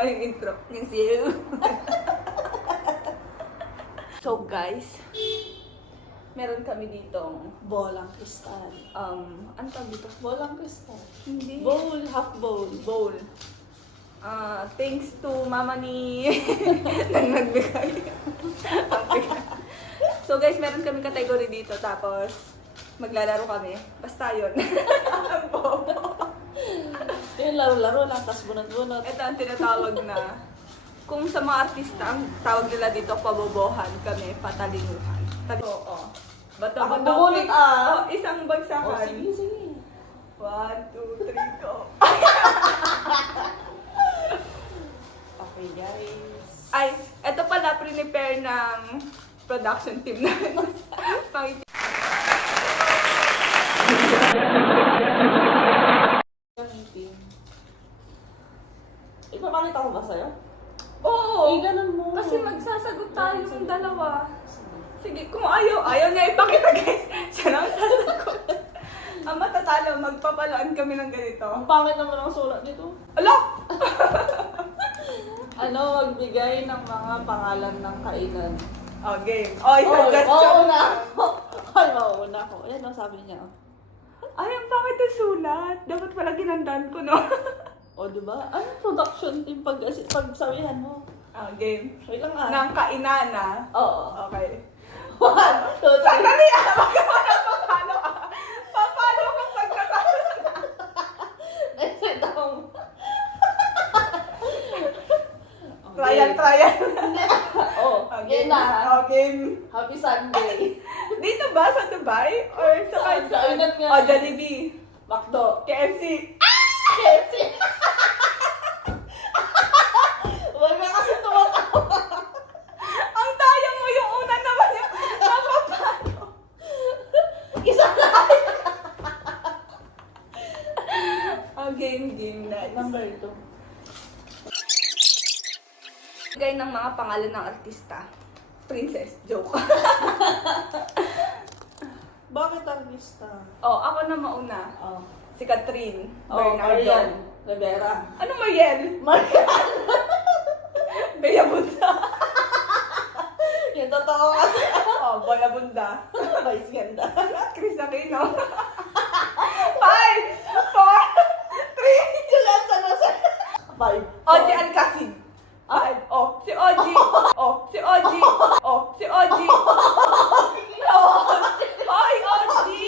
Ay, yung intro. Yung siyo. So guys, meron kami ditong Bolang kristal. ano tawag dito? Bolang kristal. Hindi. Bowl, half bowl. Bowl. Thanks to mama ni nang nagbigay. So guys, meron kami category dito, tapos maglalaro kami. Basta yun. Yung laro-laro lang, tas bunot-bunot. Ito ang tinatawag na, kung sa mga artista, ang tawag nila dito, pabobohan kami, patalinuhan. Oo. Bato, Ako bato. bumunot ah. Isang Oh, bagsakan. sige, sige. 1, 2, 3, go. Okay, guys. Ay, ito pala, prepare ng production team namin. Gamitin. Ipapakita ko ba sa'yo? Oo! ganun mo. Kasi magsasagot tayo ng dalawa. Sige, kung ayaw niya ipakita guys. Siya lang sasagot. Ang matatalo, magpapalaan kami ng ganito. Ang pangit naman ang sulat dito. Ala! Magbigay ng mga pangalan ng kainan. Oh, game. Oh, suggestion. Mauna ako. Ay, mauna ako. Ayan ang sabi niya. Ay, ang pangit yung sulat. Dapat pala ginandaan ko, no? O, diba? Ano production team pagsabihan mo? Game. Wait lang ah. Ng kainan, ah. Oo. Okay. 1, 2, 3. Sandali, ah! Baka wala papalo, ah. Papalo kung pagkatalo na. Sit down. Trial. Oh, Game. game na. Game. Happy Sunday. Dito ba? Sa Dubai? Or sa kahit Sa saan? inat nga. O, Jollibee. Macdo. KFC. KFC. Huwag ka kasi tumatawa. Ang daya mo yung una naman yung napapalo. Isa na. Game next. Number 2. Bigay ng mga pangalan ng artista. Princess. Joke. Bakit ang lista? Ako na mauna. Oh. Si Catherine. Marian. Bernardo. Rivera. Ano Mariel? Marian. Bea Bunda. Yung totoo kasi. Boya Bunda. Vice ganda. Chris Aquino. 5, 4, 3. Julian Sanosa. 5. Oji Alcacid. 5. Si Oji. Si Oji. Si Oji. Hoy, Oji!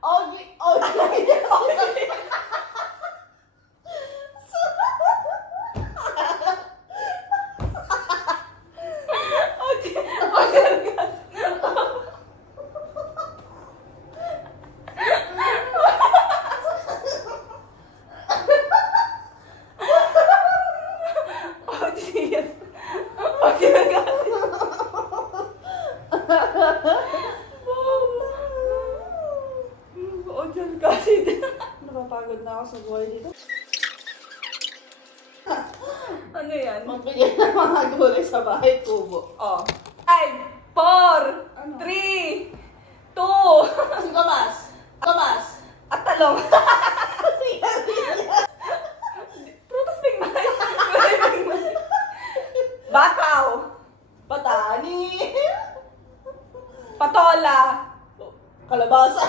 Ogi. Oji Alcacid. Oji Alcacid. Oji Alcacid. Napapagod na ako sa buhay dito. Ano yan? Magbigay ng mga gulay sa bahay kubo. 5, 4, 3, 2, Si Tomas. at talong. Prutas Bingmay. Bataw. Patani. Patola. Kalabasa.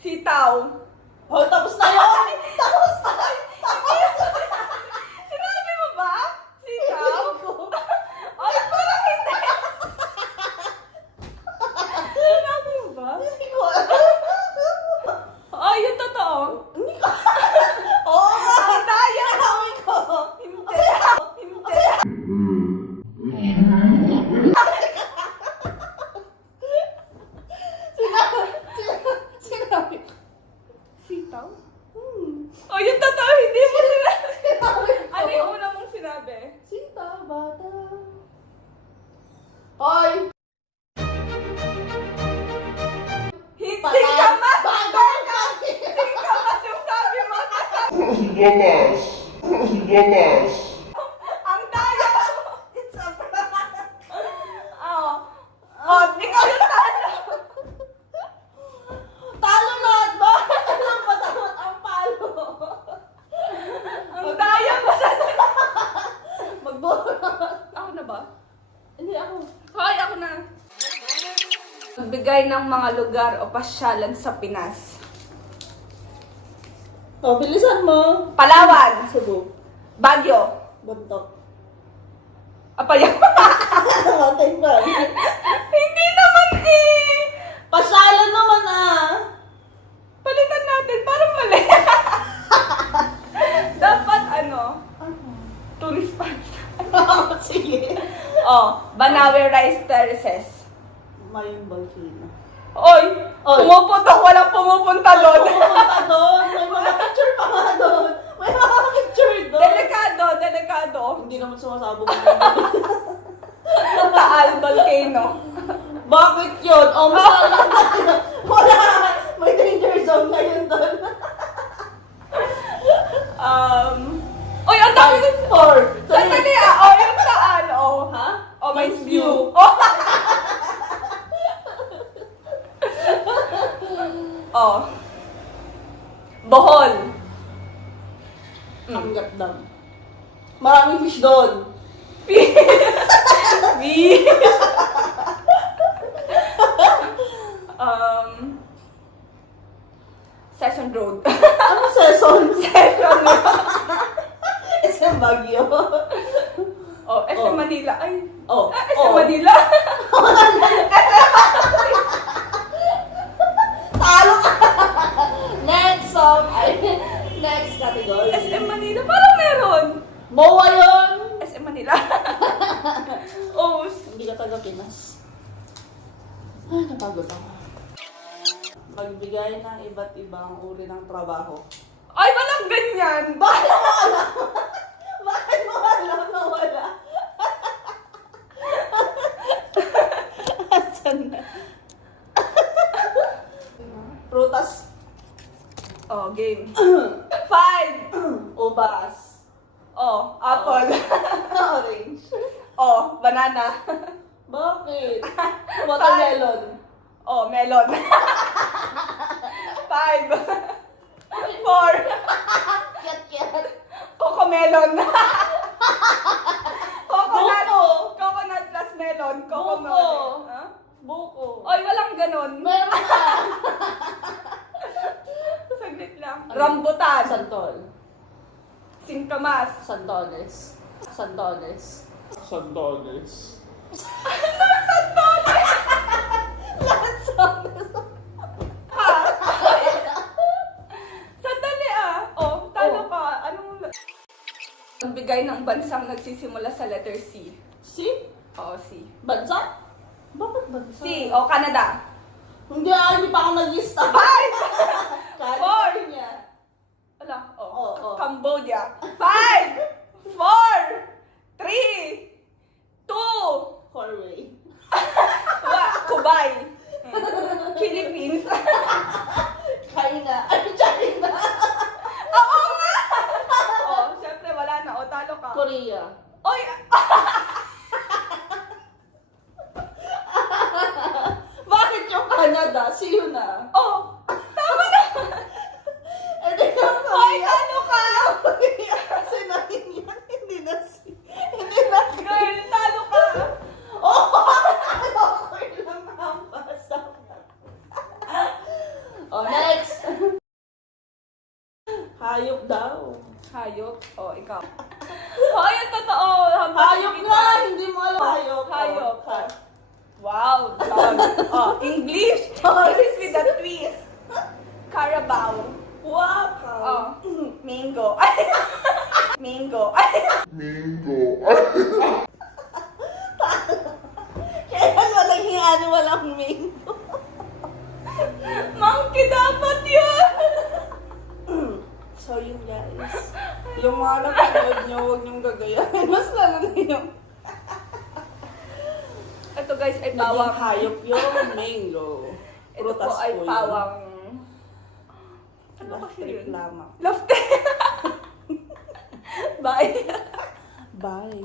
Sitaw. Oh, tapos na yun. Sinabi mo ba? Sitaw? Ay, parang hindi. Sinabi mo ba? Hindi ko alam. Ay, yung totoo. Hindi ko. Oo nga. Ang daya. Sabi ko. Hindi. Hindi. Sinabi ko. Sitaw? Oh, yung totoo, hindi mo sinabi. Sinabi ko. Ano yung una mong sinabi? Sita, bata. Hoy! Singkamas! Bagal ka! Singkamas yung sabi mo. Gomas! Gomas! Ang daya mo. It's a prank! Ikaw yung talo. Talo lahat ba? Alam ba dapat ang palo? Ang daya mo sa Pagbigay ng mga lugar o pasyalan sa Pinas. O, bilisan mo. Palawan, Cebu. Baguio, Buntok. Apayao. Matay pa. Hindi naman eh. Pasyalan naman Palitan natin, parang mali. Dapat tourist spots. Sige. Banawe Rice Terraces. Mayong Volcano. Oy, Oy. pumuputok, walang pumupunta doon. Pupunta doon. May mga picture pa nga doon. May mga picture doon. Delikado. Hindi naman sumasabog. Taal Volcano. Bakit yun? Masala na. Wala. May danger zone ngayon doon. Oy, ang dami na. 4. Sandali yung Taal, Ha? Mines View. Bohol. Ang dam. Maraming fish doon. Session Road. Ano season? Session Road. SM Baguio. SM Manila. Ay. SM Oh. Manila. Talo ka! Next song. Next category. SM Manila. Parang meron. MOA yun! SM Manila. Hindi ka taga Pinas. Ay, napagod ako. Magbigay ng iba't ibang uri ng trabaho. Ay, walang ganyan. Bakit mo alam? Bakit mo alam na wala? Saan na? Prutas. Game. 5. Ubas. Apple. Orange. Banana. Bakit? Watermelon. Melon. 5. 4. Ket-ket. Cocomelon. Buko. Coconut plus melon. Buko. Huh? Buko. Oy, walang ganon. Meron ka. Saglit lang. Rambutan. Santol. Singkamas. Santones. Santones. Sandones. Sandali talo ka. Anong... Ang bigay ng bansang nagsisimula sa letter C. Si? C. Bansa? Bakit bansa? C. Canada. Hindi pa ako nag-lista. 5. California. Wala. Oo. Cambodia. 5. 4. 3. 2. Norway. Kubay. Philippines. China. Ay, China. Oo nga! Siyempre wala na. Talo ka. Korea. Oy! Bakit yung Canada? See you na. Tama na! Hindi na Oy, talo ka! Kasi nahin yan. Hindi na si. Hindi na. Girl, talo ka! Okay lang ang basa. Next. Hayop daw. Hayop. Ikaw. Yung totoo. Hayop nga! Hindi mo alam. Hayop. Hayop. Wow. English. This is with a twist. Carabao. Wow. Mango. Mango. Mingo. Kaya walang hiyano, walang mango. Monkey dapat yun. So yun guys. Yung mga napanood nyo, huwag nyong gagayahin. Mas lalo na yung Ito guys ay naging pawang. hayop yung mango. Ito po Prutas ay po yun. pawang. Ano Last kasi trip yun? lamang. Love. Bye. Bye.